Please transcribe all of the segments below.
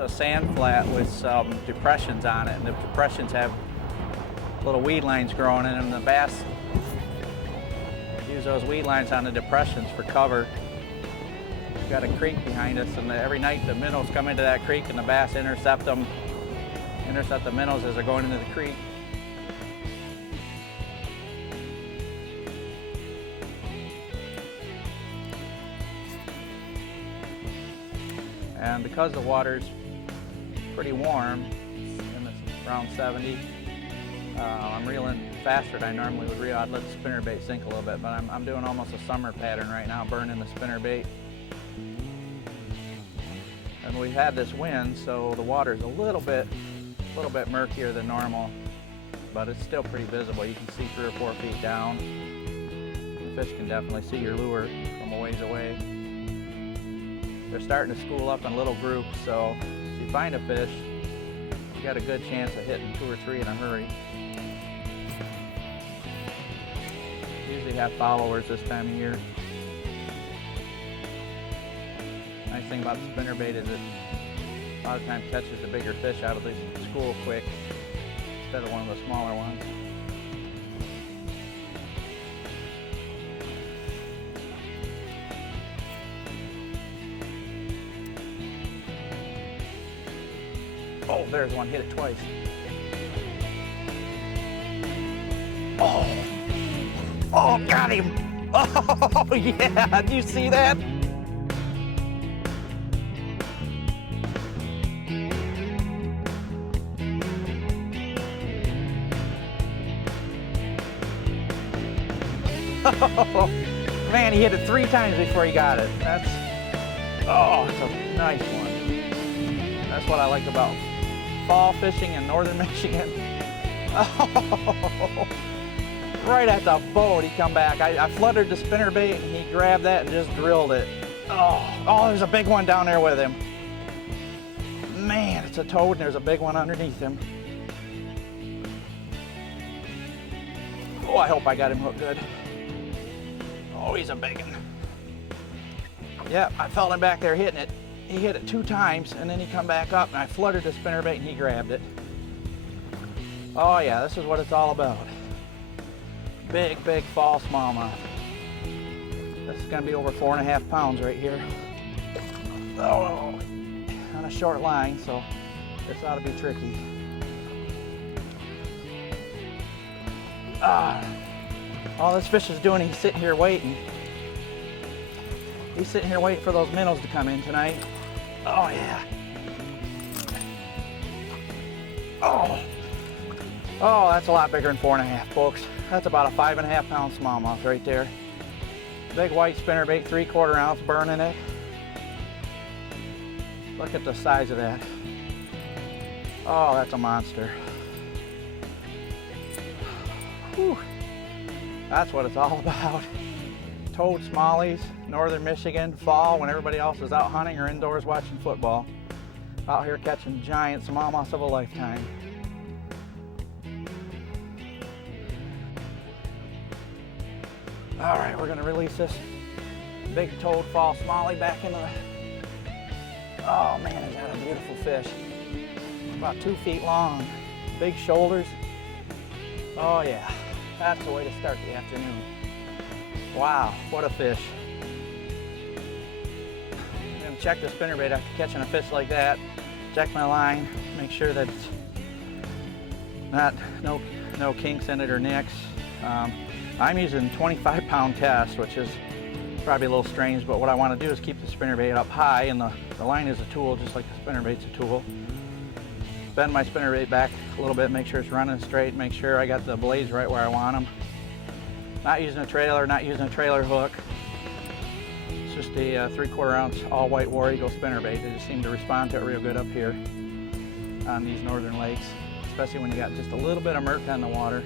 a sand flat with some depressions on it, and the depressions have little weed lines growing in them. The bass use those weed lines on the depressions for cover. We've got a creek behind us, and every night the minnows come into that creek and the bass intercept the minnows as they're going into the creek. And because the water's pretty warm, and it's around 70, I'm reeling faster than I normally would reel. I'd let the spinnerbait sink a little bit, but I'm doing almost a summer pattern right now, burning the spinnerbait. And we've had this wind, so the water's a little bit murkier than normal, but it's still pretty visible. You can see 3 or 4 feet down. The fish can definitely see your lure from a ways away. They're starting to school up in little groups, so if you find a fish, you got a good chance of hitting 2 or 3 in a hurry. Usually have followers this time of year. Nice thing about the spinnerbait is it a lot of times catches the bigger fish out of the school quick instead of one of the smaller ones. Oh, there's one, hit it twice. Oh, got him. Oh, yeah, did you see that? Oh, man, he hit it 3 times before he got it. It's a nice one. That's what I like about fall fishing in northern Michigan. Oh, right at the boat he come back. I fluttered the spinnerbait and he grabbed that and just drilled it. Oh, there's a big one down there with him. Man, it's a toad and there's a big one underneath him. Oh, I hope I got him hooked good. Oh, he's a big one. Yep, I felt him back there hitting it. He hit it 2 times and then he come back up and I fluttered the spinnerbait and he grabbed it. Oh yeah, this is what it's all about. Big fall smallmouth. This is gonna be over 4.5 pounds right here. Oh, on a short line, so this ought to be tricky. All this fish is doing, he's sitting here waiting. He's sitting here waiting for those minnows to come in tonight. Oh yeah. Oh, that's a lot bigger than 4.5, folks. That's about a 5.5 pound smallmouth right there. Big white spinnerbait, 3/4 ounce, burning it. Look at the size of that. Oh, that's a monster. Whew. That's what it's all about. Toad smallies, northern Michigan, fall when everybody else is out hunting or indoors watching football. Out here catching giant smallmouths of a lifetime. All right, we're gonna release this big toad fall smallie back in the... Oh man, is that a beautiful fish. About 2 feet long, big shoulders. Oh yeah, that's the way to start the afternoon. Wow, what a fish. I'm gonna check the spinnerbait after catching a fish like that. Check my line, make sure that it's no kinks in it or nicks. I'm using 25 pound test, which is probably a little strange, but what I want to do is keep the spinnerbait up high, and the line is a tool, just like the spinnerbait's a tool. Bend my spinnerbait back a little bit, make sure it's running straight, make sure I got the blades right where I want them. Not using a trailer, not using a trailer hook. It's just a 3/4 ounce all white War Eagle spinnerbait. They just seem to respond to it real good up here on these northern lakes, especially when you got just a little bit of murk on the water.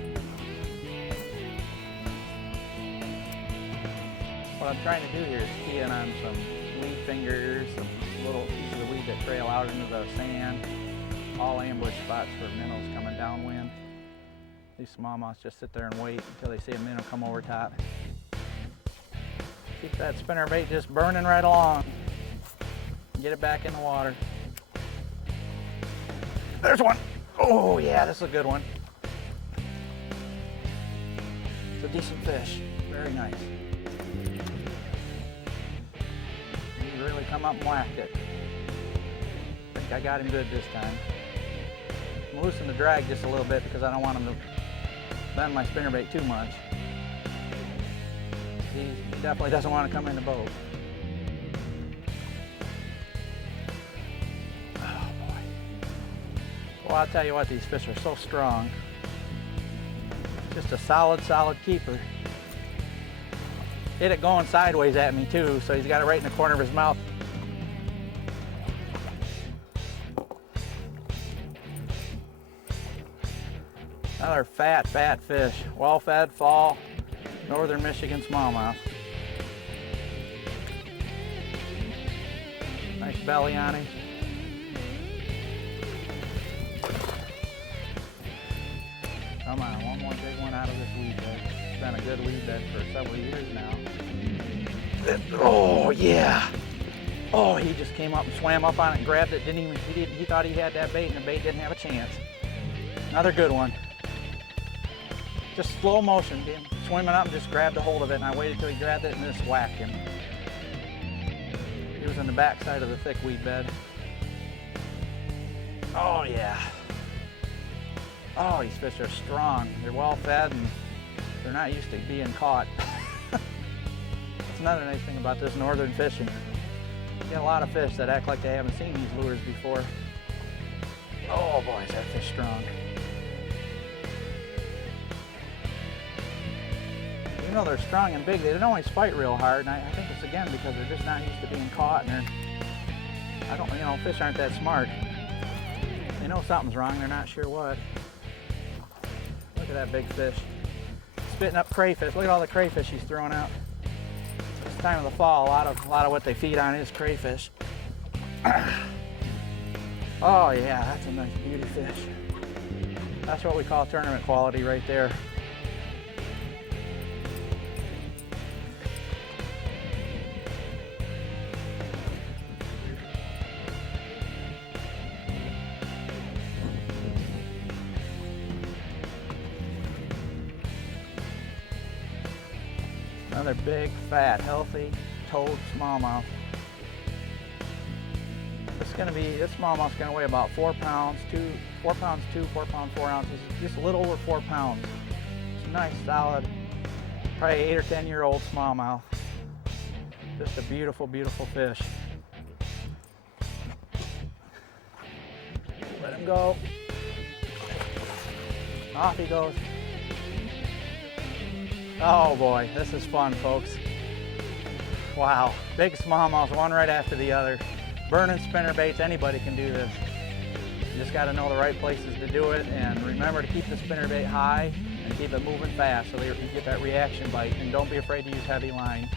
What I'm trying to do here is key in on some weed fingers, some little pieces of weed that trail out into the sand, all ambush spots for minnows coming downwind. These smallmouths just sit there and wait until they see a minnow come over top. Keep that spinnerbait just burning right along. Get it back in the water. There's one. Oh yeah, this is a good one. It's a decent fish. Very nice. He really come up and whacked it. I think I got him good this time. I'm loosening the drag just a little bit because I don't want him to bend my spinnerbait too much. He definitely doesn't want to come in the boat. Oh boy. Well, I'll tell you what, these fish are so strong. Just a solid keeper. Hit it going sideways at me too, so he's got it right in the corner of his mouth. Another fat fish. Well-fed fall, northern Michigan smallmouth. Nice belly on him. Come on, one more big one out of this weed bed. It's been a good weed bed for several years now. Oh yeah! Oh, he just came up and swam up on it and grabbed it. He thought he had that bait and the bait didn't have a chance. Another good one. Just slow motion, swimming up and just grabbed a hold of it, and I waited till he grabbed it and just whacked him. He was in the backside of the thick weed bed. Oh yeah. Oh, these fish are strong. They're well fed and they're not used to being caught. That's another nice thing about this northern fishing. You get a lot of fish that act like they haven't seen these lures before. Oh boy, is that fish strong. Even though they're strong and big, they don't always fight real hard, and I think it's again because they're just not used to being caught, and fish aren't that smart. They know something's wrong, they're not sure what. Look at that big fish. Spitting up crayfish. Look at all the crayfish he's throwing out. This time of the fall, a lot of what they feed on is crayfish. Oh yeah, that's a nice beauty fish. That's what we call tournament quality right there. Another big, fat, healthy, toad smallmouth. This smallmouth's gonna weigh about 4 pounds, 4 pounds 4 ounces, just a little over 4 pounds. It's a nice, solid, probably 8 or 10-year-old smallmouth. Just a beautiful, beautiful fish. Let him go. Off he goes. Oh boy, this is fun, folks. Wow, big smallmouth, one right after the other. Burning spinner baits, anybody can do this. You just got to know the right places to do it, and remember to keep the spinner bait high and keep it moving fast so that you get that reaction bite, and don't be afraid to use heavy line.